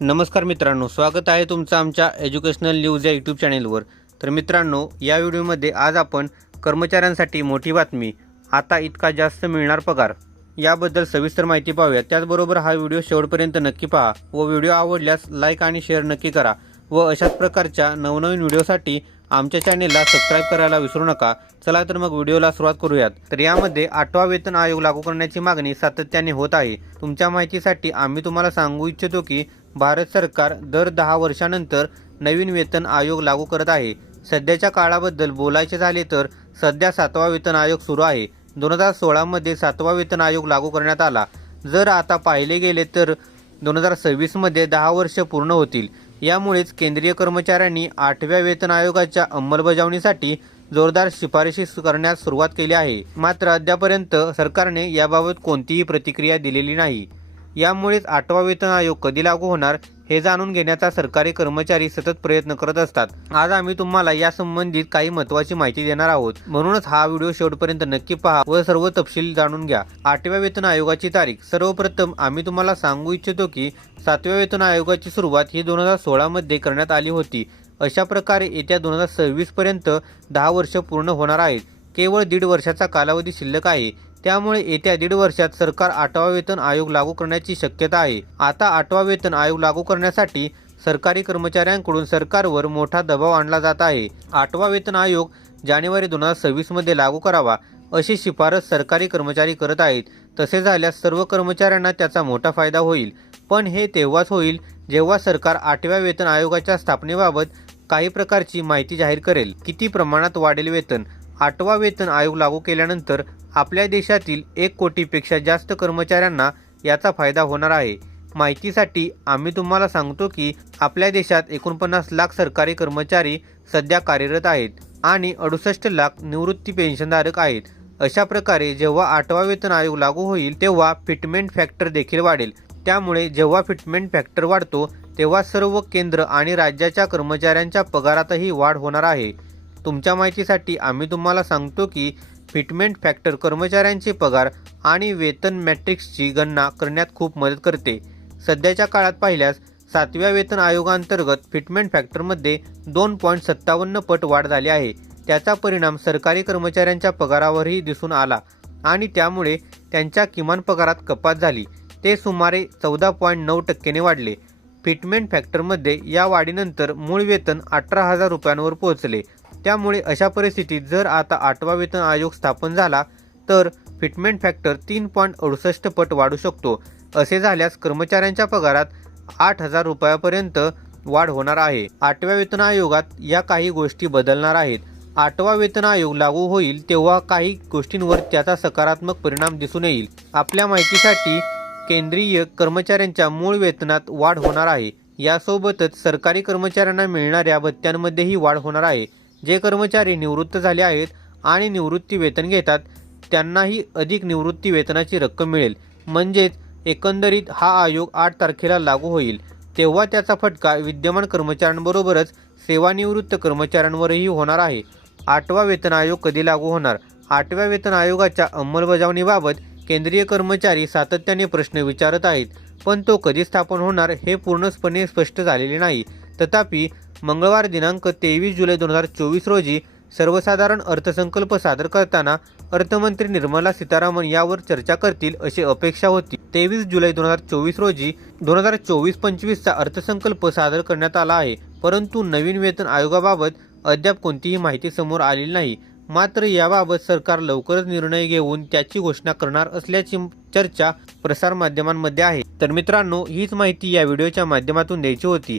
नमस्कार मित्रांनो स्वागत आहे तुमचं आमच्या एज्युकेशनल न्यूज या यूट्यूब चॅनेलवर तर मित्रांनो या व्हिडिओमध्ये आज आपण कर्मचाऱ्यांसाठी मोठी बातमी आता इतका जास्त मिळणार पगार याबद्दल सविस्तर माहिती पाहूया. त्याचबरोबर हा व्हिडिओ शेवटपर्यंत नक्की पहा व व्हिडिओ आवडल्यास लाईक आणि शेअर नक्की करा व अशाच प्रकारच्या नवनवीन व्हिडिओसाठी आमच्या चॅनेलला सबस्क्राईब करायला विसरू नका. चला तर मग व्हिडिओला सुरुवात करूयात. तर यामध्ये आठवा वेतन आयोग लागू करण्याची मागणी सातत्याने होत आहे. तुमच्या माहितीसाठी आम्ही तुम्हाला सांगू इच्छितो की भारत सरकार दर दहा वर्षानंतर नवीन वेतन आयोग लागू करत आहे. सध्याच्या काळाबद्दल बोलायचे झाले तर सध्या सातवा वेतन आयोग सुरू आहे. दोन हजार सोळामध्ये सातवा वेतन आयोग लागू करण्यात आला. जर आता पाहिले गेले तर दोन हजार सव्वीसमध्ये दहा वर्ष पूर्ण होतील. यामुळेच केंद्रीय कर्मचाऱ्यांनी आठव्या वेतन आयोगाच्या अंमलबजावणीसाठी जोरदार शिफारशी करण्यास सुरुवात केली आहे. मात्र अद्यापर्यंत सरकारने याबाबत कोणतीही प्रतिक्रिया दिलेली नाही. यामुळेच आठवा वेतन आयोग कधी लागू होणार हे जाणून घेण्याचा सरकारी कर्मचारी सतत प्रयत्न करत असतात. आज आम्ही तुम्हाला या संबंधित काही महत्त्वाची माहिती देणार आहोत. म्हणूनच हा व्हिडिओ शेवटपर्यंत नक्की पहा व सर्व तपशील जाणून घ्या. आठव्या वेतन आयोगाची तारीख. सर्वप्रथम आम्ही तुम्हाला सांगू इच्छितो की सातव्या वेतन आयोगाची सुरुवात ही दोन हजार सोळामध्ये करण्यात आली होती. अशा प्रकारे येत्या दोन हजार सव्वीस पर्यंत दहा वर्ष पूर्ण होणार आहेत. केवळ दीड वर्षाचा कालावधी शिल्लक आहे. त्यामुळे येत्या दीड वर्षात सरकार आठवा वेतन आयोग लागू करण्याची शक्यता आहे. आता आठवा वेतन आयोग लागू करण्यासाठी सरकारी कर्मचाऱ्यांकडून सरकारवर मोठा दबाव आणला जात आहे. आठवा वेतन आयोग जानेवारी दोन हजार सव्वीसमध्ये लागू करावा अशी शिफारस सरकारी कर्मचारी करत आहेत. तसे झाल्यास सर्व कर्मचाऱ्यांना त्याचा मोठा फायदा होईल. पण हे तेव्हाच होईल जेव्हा सरकार आठव्या वेतन आयोगाच्या स्थापनेबाबत काही प्रकारची माहिती जाहीर करेल. किती प्रमाणात वाढेल वेतन? आठवा वेतन आयोग लागू केल्यानंतर आपल्या देशातील एक कोटीपेक्षा जास्त कर्मचाऱ्यांना याचा फायदा होणार आहे. माहितीसाठी आम्ही तुम्हाला सांगतो की आपल्या देशात एकोणपन्नास लाख सरकारी कर्मचारी सध्या कार्यरत आहेत आणि अडुसष्ट लाख निवृत्ती पेन्शनधारक आहेत. अशा प्रकारे जेव्हा आठवा वेतन आयोग लागू होईल तेव्हा फिटमेंट फॅक्टर देखील वाढेल. त्यामुळे जेव्हा फिटमेंट फॅक्टर वाढतो तेव्हा सर्व केंद्र आणि राज्याच्या कर्मचाऱ्यांच्या पगारातही वाढ होणार आहे. तुमच्या माहितीसाठी आम्ही तुम्हाला सांगतो की फिटमेंट फॅक्टर कर्मचाऱ्यांचे पगार आणि वेतन मॅट्रिक्सची गणना करण्यात खूप मदत करते. सध्याच्या काळात पाहिल्यास सातव्या वेतन आयोगांतर्गत फिटमेंट फॅक्टरमध्ये दोन पॉईंट सत्तावन्न पट वाढ झाली आहे. त्याचा परिणाम सरकारी कर्मचाऱ्यांच्या पगारावरही दिसून आला आणि त्यामुळे त्यांच्या किमान पगारात कपात झाली. ते सुमारे चौदा पॉईंट नऊ टक्क्याने वाढले. फिटमेंट फॅक्टरमध्ये या वाढीनंतर मूळ वेतन अठरा हजार रुपयांवर पोहोचले. त्यामुळे अशा परिस्थितीत जर आता आठवा वेतन आयोग स्थापन झाला तर फिटमेंट फॅक्टर तीन पॉईंट अडुसष्ट पट वाढू शकतो. असे झाल्यास कर्मचाऱ्यांच्या पगारात आठ हजार रुपयापर्यंत वाढ होणार आहे. आठव्या वेतन आयोगात या काही गोष्टी बदलणार आहेत. आठवा वेतन आयोग लागू होईल तेव्हा काही गोष्टींवर त्याचा सकारात्मक परिणाम दिसून येईल. आपल्या माहितीसाठी केंद्रीय कर्मचाऱ्यांच्या मूळ वेतनात वाढ होणार आहे. यासोबतच सरकारी कर्मचाऱ्यांना मिळणाऱ्या भत्त्यांमध्येही वाढ होणार आहे. जे कर्मचारी निवृत्त झाले आहेत आणि निवृत्ती वेतन घेतात त्यांनाही अधिक निवृत्ती वेतनाची रक्कम मिळेल. म्हणजेच एकंदरीत हा आयोग आठ तारखेला लागू होईल. तेव्हा त्याचा फटका विद्यमान कर्मचाऱ्यांबरोबरच सेवानिवृत्त कर्मचाऱ्यांवरही होणार आहे. आठवा वेतन आयोग कधी लागू होणार? आठव्या वेतन आयोगाच्या अंमलबजावणीबाबत केंद्रीय कर्मचारी सातत्याने प्रश्न विचारत आहेत पण तो कधी स्थापन होणार हे पूर्णपणे स्पष्ट झालेले नाही. तथापि मंगळवार दिनांक तेवीस जुलै दोन हजार चोवीस रोजी सर्वसाधारण अर्थसंकल्प सादर करताना अर्थमंत्री निर्मला सीतारामन यावर चर्चा करतील अशी अपेक्षा होती. तेवीस जुलै दोन हजार चोवीस रोजी दोन हजार चोवीस पंचवीसचा अर्थसंकल्प सादर करण्यात आला आहे. परंतु नवीन वेतन आयोगाबाबत अद्याप कोणतीही माहिती समोर आलेली नाही. मात्र याबाबत सरकार लवकरच निर्णय घेऊन त्याची घोषणा करणार असल्याची चर्चा प्रसारमाध्यमांमध्ये आहे. तर मित्रांनो हीच माहिती या व्हिडिओच्या माध्यमातून द्यायची होती.